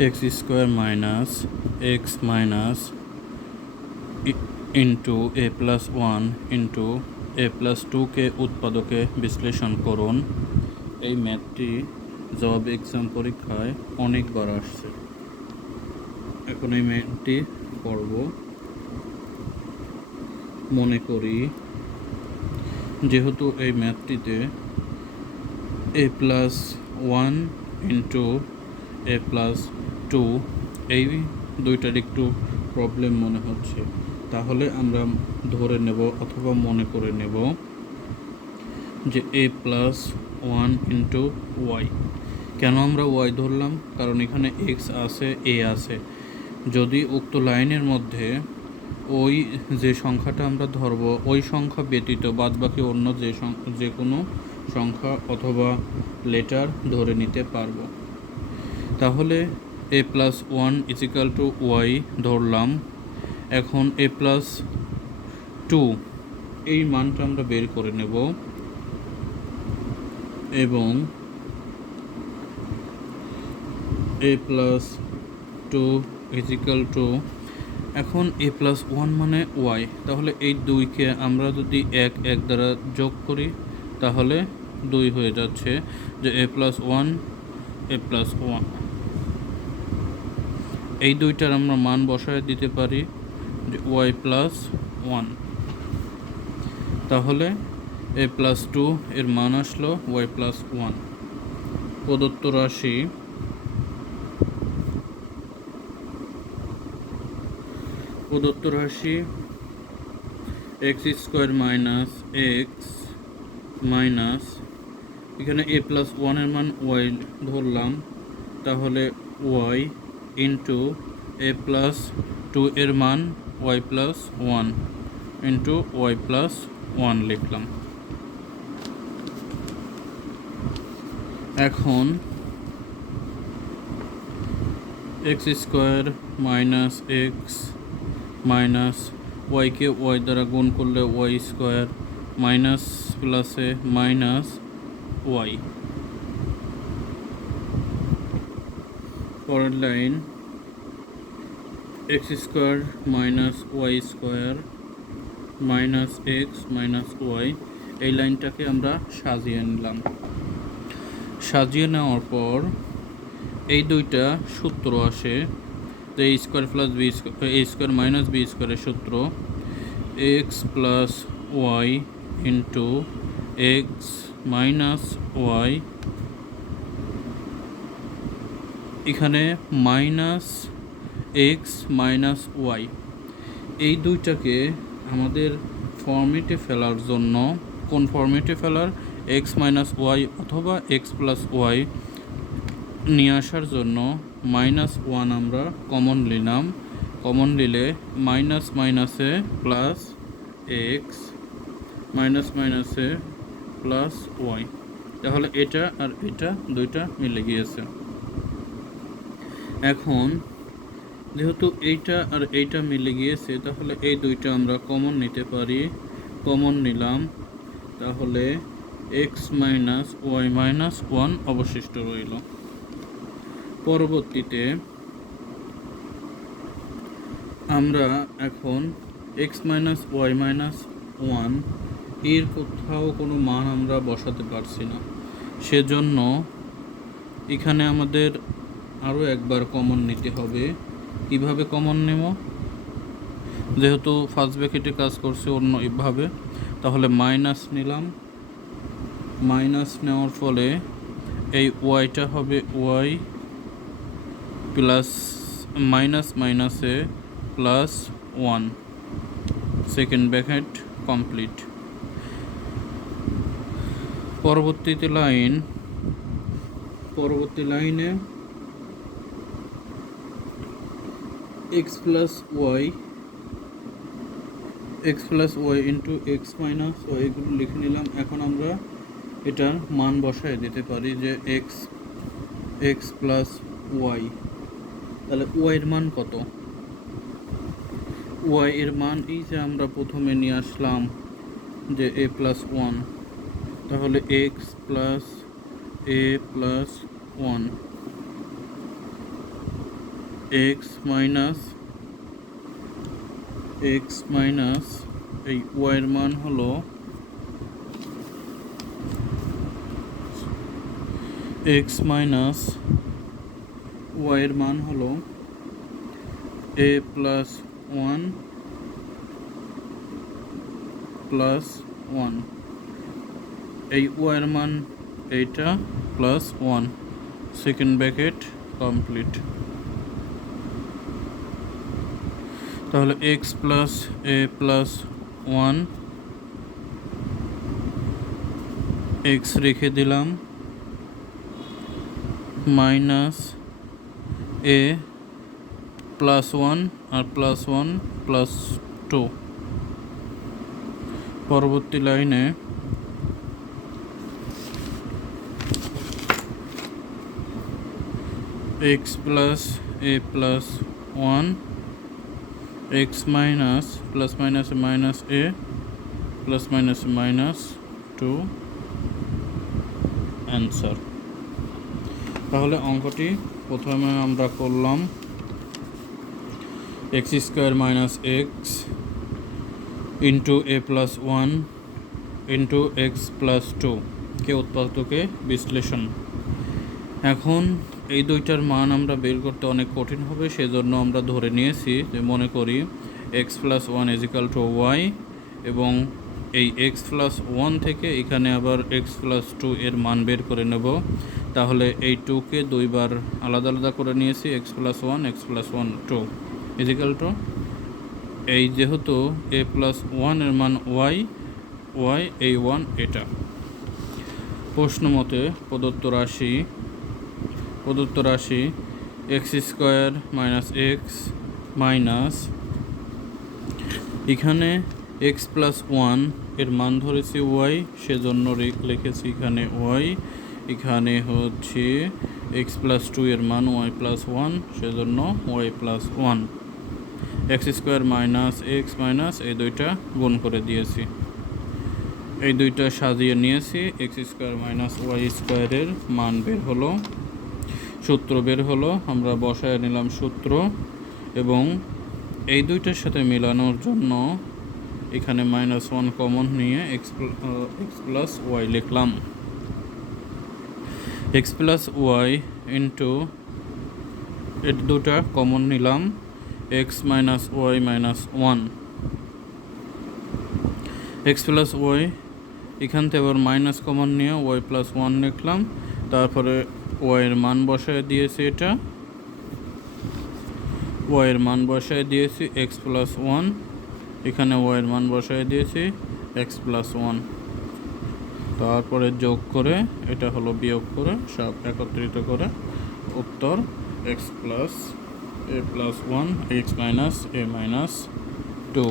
X square minus x minus into a plus one into a plus টুকে উৎপাদকে বিশ্লেষণ করুন। এই ম্যাথটি জব এক্সাম পরীক্ষায় অনেকবার আসছে। এখন এই ম্যাথটি করব। মনে করি যেহেতু এই ম্যাথটিতে এ plus one into a plus two এই দুইটার একটু প্রবলেম মনে হচ্ছে, তাহলে আমরা ধরে নেব অথবা মনে করে নেব যে a plus one into Y. কেন আমরা ওয়াই ধরলাম? কারণ এখানে এক্স আছে, এ আছে। যদি উক্ত লাইনের মধ্যে ওই যে সংখ্যাটা আমরা ধরব ওই সংখ্যা ব্যতীত বাদবাকি অন্য যে কোনো সংখ্যা অথবা লেটার ধরে নিতে পারবো। তাহলে a plus one equal to y ধরলাম। এখন এ প্লাস টু এই মানটা আমরা বের করে নেব এবং এ প্লাস টু ইজিক্যাল টু, এখন এ প্লাস ওয়ান মানে ওয়াই, তাহলে এই দুইকে আমরা যদি এক এক দ্বারা যোগ করি তাহলে দুই হয়ে যাচ্ছে, যে a plus one A plus one. এই দুইটার আমরা মান বসায় দিতে পারি যে ওয়াই প্লাস ওয়ান। তাহলে এ প্লাস টু এর মান আসলো ওয়াই প্লাস ওয়ান। প্রদত্ত রাশি x square minus x minus, এখানে এ প্লাস ওয়ানের মান ওয়াই ধরলাম, তাহলে y into a plus two এর মান y plus one into y plus one লিখলাম। এখন x square minus x minus ওয়াইকে ওয়াই দ্বারা গুণ করলে ওয়াই স্কোয়ার মাইনাস প্লাসে মাইনাস ওয়াই। পরের line x square minus y square minus x minus y. এই লাইনটাকে আমরা সাজিয়ে নিলাম। সাজিয়ে নেওয়ার পর এই দুইটা সূত্র আসে, তো a square plus b square, a square minus b স্কোয়ারের সূত্র x plus y into x minus y. এখানে মাইনাস এক্স মাইনাস ওয়াই এই দুইটাকে আমাদের ফর্মেটে ফেলার জন্য, কোন ফর্মেটে ফেলার? এক্স মাইনাস ওয়াই অথবা এক্স প্লাস ওয়াই নিয়ে আসার জন্য মাইনাস ওয়ান আমরা কমন নিলাম। কমন নিলে মাইনাস মাইনাসে প্লাস এক্স মাইনাস মাইনাসে প্লাস ওয়াই, তাহলে এটা আর এটা দুইটা মিলে গিয়েছে। এখন যেহেতু এইটা আর এইটা মিলে গিয়েছে, তাহলে এই দুইটা আমরা কমন নিতে পারি। কমন নিলাম, তাহলে x minus y minus one অবশিষ্ট রইল। পরবর্তীতে আমরা এখন x minus y minus one এর কোথাও কোনো মান আমরা বসাতে পারছি না, সেজন্য এখানে আমাদের আরও একবার কমন নিতে হবে। কিভাবে কমন নেব? যেহেতু ফার্স্ট ব্র্যাকেটে কাজ করছে অন্য এভাবে, তাহলে মাইনাস নিলাম। মাইনাস নেওয়ার ফলে এই ওয়াইটা হবে ওয়াই প্লাস মাইনাস মাইনাসে plus one, second bracket complete. পরবর্তী লাইনে x plus y into x minus y এগুলো লিখে নিলাম। এখন আমরা এটার মান বসায় দিতে পারি যে এক্স প্লাস ওয়াই, তাহলে ওয়াই এর মান কত? ওয়াই এর মান এই যে আমরা প্রথমে নিয়ে আসলাম যে এ প্লাস ওয়ান, তাহলে x plus a plus one x minus এই ওয়াইয়ের মান হলো এক্স মাইনাস ওয়াইয়ের মান হলো a plus one plus one, এই ওয়াইয়ের মান এইটা plus one, second bracket complete. তাহলে x plus a plus one, x রেখে দিলাম, মাইনাস এ প্লাস ওয়ান আর প্লাস ওয়ান প্লাস টু। পরবর্তী লাইনে x plus a plus one, x minus plus minus minus a plus minus minus two, answer. তাহলে অঙ্কটি প্রথমে আমরা করলাম x square minus x into a plus one into x plus two কে উৎপাদকে বিশ্লেষণ। এখন এই দুইটার মান আমরা বের করতে অনেক কঠিন হবে, সেজন্য আমরা ধরে নিয়েছি যে মনে করি x plus one equal to y, এবং এই এক্স প্লাস ওয়ান থেকে এখানে আবার এক্স প্লাস টু এর মান বের করে নেব। তাহলে এই টুকে দুইবার আলাদা আলাদা করে নিয়েছি, x plus one to equal to এই যেহেতু এ প্লাস ওয়ানের মান ওয়াই, এই ওয়ান এটা। প্রশ্ন মতে প্রদত্ত রাশি x square minus x minus এখানে এক্স প্লাস ওয়ান এর মান ধরেছি ওয়াই, সেজন্য লিখেছি এখানে ওয়াই, এখানে হচ্ছে এক্স প্লাস টু এর মান ওয়াই প্লাস ওয়ান, সেজন্য y plus one. X square minus x minus এই দুইটা গুণ করে দিয়েছি, এই দুইটা সাজিয়ে নিয়েছি। এক্স স্কোয়ার মাইনাস ওয়াই স্কোয়ারের মান বের হলো, সূত্র বের হলো, আমরা বসায় নিলাম সূত্র, এবং এই দুইটার সাথে মেলানোর জন্য এখানে মাইনাস ওয়ান কমন নিয়ে এক্স প্লাস ওয়াই লিখলাম। এক্স প্লাস ওয়াই ইন্টু এর দুটা কমন নিলাম, x minus y minus one, x plus y এখান থেকে আবার মাইনাস কমন নিয়ে ওয়াই প্লাস ওয়ান লিখলাম, তারপরে ওয়াইয়ের মান বসায় দিয়েছি, এটা ওয়াইয়ের মান বসায় দিয়েছি এক্স প্লাস ওয়ান, এখানে ওয়াইয়ের মান বসায় দিয়েছি এক্স প্লাস ওয়ান, তারপরে যোগ করে এটা হলো বিয়োগ করে সব একত্রিত করে উত্তর x plus a plus one x minus A minus two.